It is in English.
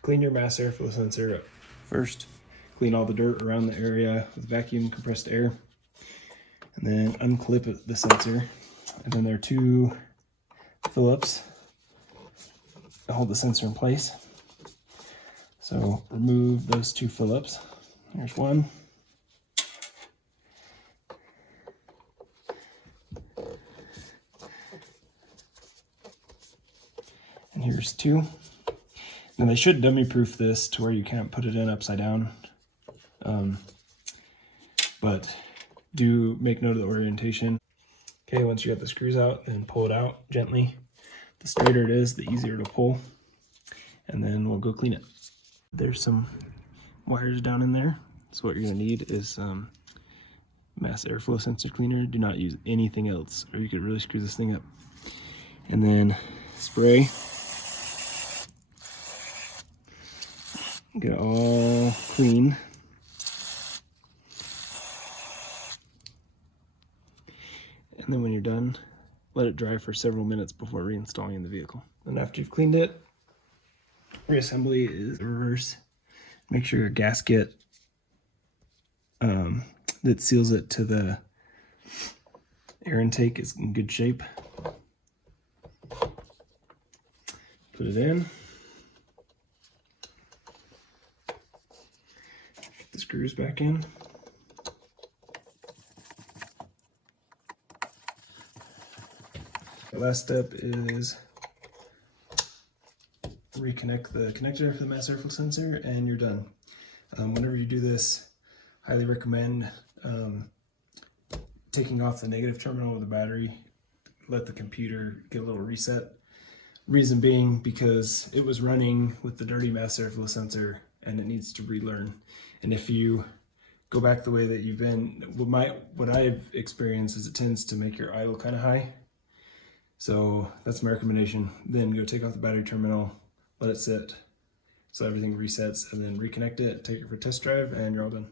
To clean your mass airflow sensor, first clean all the dirt around the area with vacuum compressed air, and then unclip the sensor. And then there are two Phillips to hold the sensor in place. So remove those two Phillips. Here's one. And here's two. Now they should dummy proof this to where you can't put it in upside down. But do make note of the orientation. Okay, once you got the screws out, then pull it out gently. The straighter it is, the easier to pull. And then we'll go clean it. There's some wires down in there. So what you're gonna need is mass airflow sensor cleaner. Do not use anything else or you could really screw this thing up. And then spray. Get it all clean. And then when you're done, let it dry for several minutes before reinstalling the vehicle. And after you've cleaned it, reassembly is the reverse. Make sure your gasket that seals it to the air intake is in good shape. Put it in. Get the screws back in. The last step is reconnect the connector for the mass airflow sensor and you're done. Whenever you do this, highly recommend taking off the negative terminal of the battery. Let the computer get a little reset. Reason being because it was running with the dirty mass airflow sensor and it needs to relearn. And if you go back the way that you've been, what I've experienced is it tends to make your idle kind of high. So that's my recommendation. Then go take off the battery terminal, let it sit so everything resets, and then reconnect it, take it for a test drive, and you're all done.